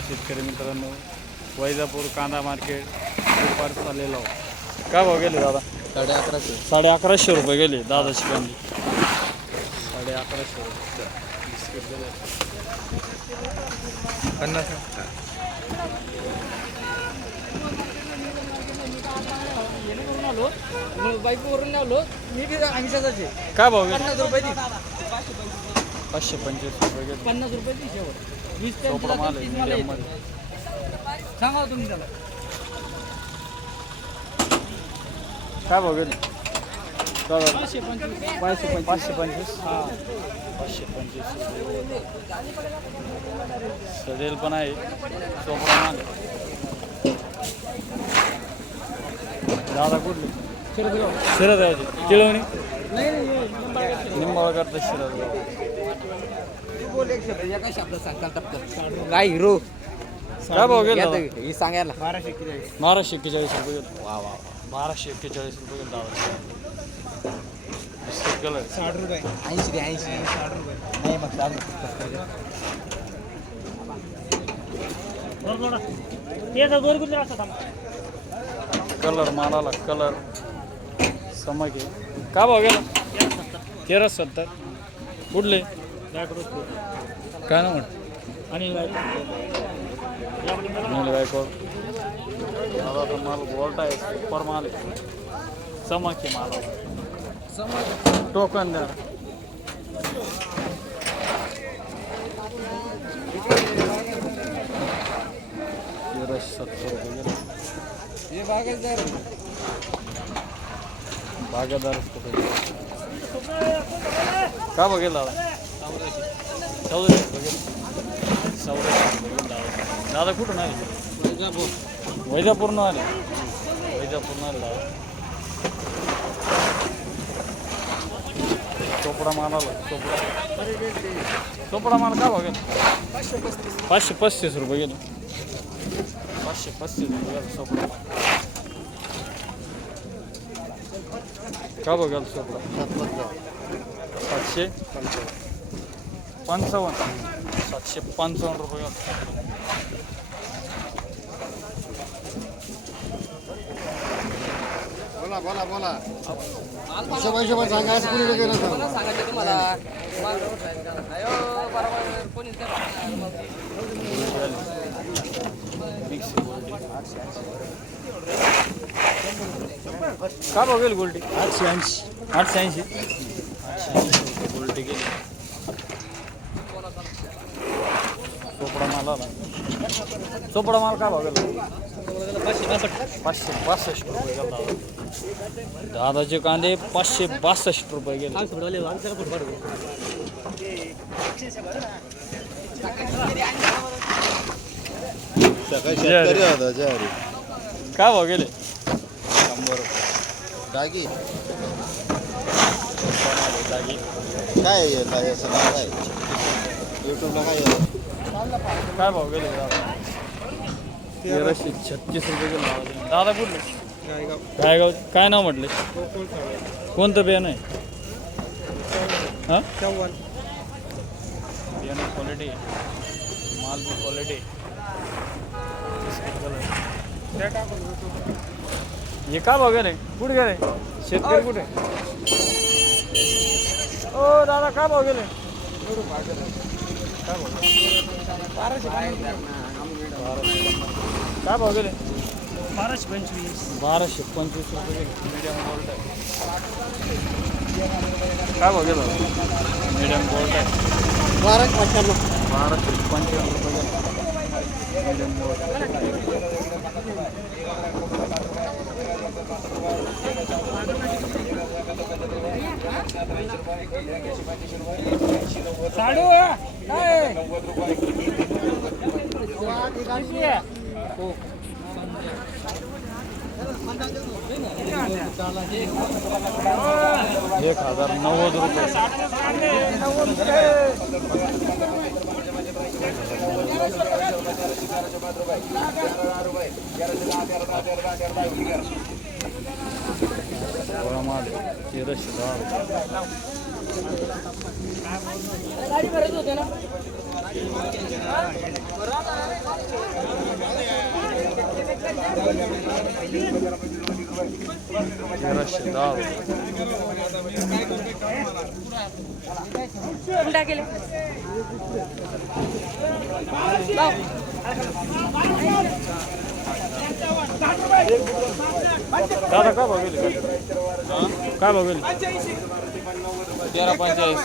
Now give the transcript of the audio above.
शेतकरी मित्रांनो वैजापूर कांदा मार्केट दुपार चाललेलो काय भाव गेले दादा? साडे अकराशे. साडे अकराशे रुपये गेले दादाची कांदी. साडे अकराशे रुपये. बिस्किट गेले. पन्नास. बाईकवरून आलो मी बी काय भाव गेले? पन्नास रुपये दी. पाचशे पंचवीस रुपये गेले पन्नास रुपये दी शेवट. वीस चोपडा माल आहे medium. मध्ये सांगा तुम्ही त्याला. काय भाव गेले पाचशे पंचवीस. पाचशे पंचवीस. पाचशे पंचवीस? हां. पाचशे पंचवीस रुपये. सडेल पण आहे. चोपडा माल आहे. दादा कुठले? शिरत यायचे तिळवणी निंबाळकर. तर शिरत काय हिरो? काय भाव गेला? ही सांगायला बाराशे एक्केचाळीस. रुपये गेले. वा वा बाराशे एक्केचाळीस रुपये गेले बिस्किट कलर साठ रुपये. ऐंशी दे ऐंशी साठ रुपये. नाही मग साठ कलर मालाला कलर समज आहे काय भाव गेला? तेरा सत्तर. कुठले? काय ना म्हण? अनिल गायकवाड दादा माल गोल्ट आहे सुपर माल आहे. चमक माल टोकन द्या. तेराशे सत्तर रुपये बागायतदार का बघेल दादा? चौदाशे रुपये गेले चौदाशे रुपये दादा कुठून आले वैजापूरनं आले वैजापूरनं आले दादा चोपडा माल आला चोपडा चोपडा माल का बघेल पाचशे पस्तीस रुपये गेले पाचशे पस्तीस रुपये गेले चोपडा माल का बघाल चोपडा सातशे पंचावन्न सातशे पंचावन्न रुपये बोला बोला बोला. हिशोबा हिशोबा सांगा असं कुणी सांगायचं तुम्हाला अयो बरोबर कोणीच नाही मिक्स का बघेल गोल्टी आठशे ऐंशी. आठशे ऐंशी आठशे ऐंशी रुपये गोल्टी गेली चोपडा माल आला चोपडा माल का बघेल पाचशे बासष्ट रुपये गेला. दादा दादाचे कांदे पाचशे बासष्ट रुपये गेले. काय भाव गेले? शंभर जागी काय काय? काय युट्यूबला काय? काय भाव गेले तेराशे छत्तीस रुपये दादा दादा कुठले काय गाव काय नाव म्हटले? कोणतं बियाणं आहे? हाँ? बियाणं क्वालिटी माल बी क्वालिटी हे का भाव गेले कुठे गेले शेतकरी कुठे? ओ दादा का भाव गेले काय भाव काय गेले बाराशे पंचवीस बाराशे पंचवीस रुपये मीडियम गोल्ड आहे काय भाव गेला मीडियम गोल्ड आहे बाराशे अठ्ठ्याण्णव बाराशे पंच्याण्णव रुपये मीडियम गोल्ड साडू નવ્વદ રૂપિયા એક હજાર નવ્વદ રૂપિયા ગાડી માં રહેતો તેના Yaraşın, dağılın. उलटा केले. लाव. दादा काय भाव गेले? काय भाव गेले? तेरा पंचेचाळीस.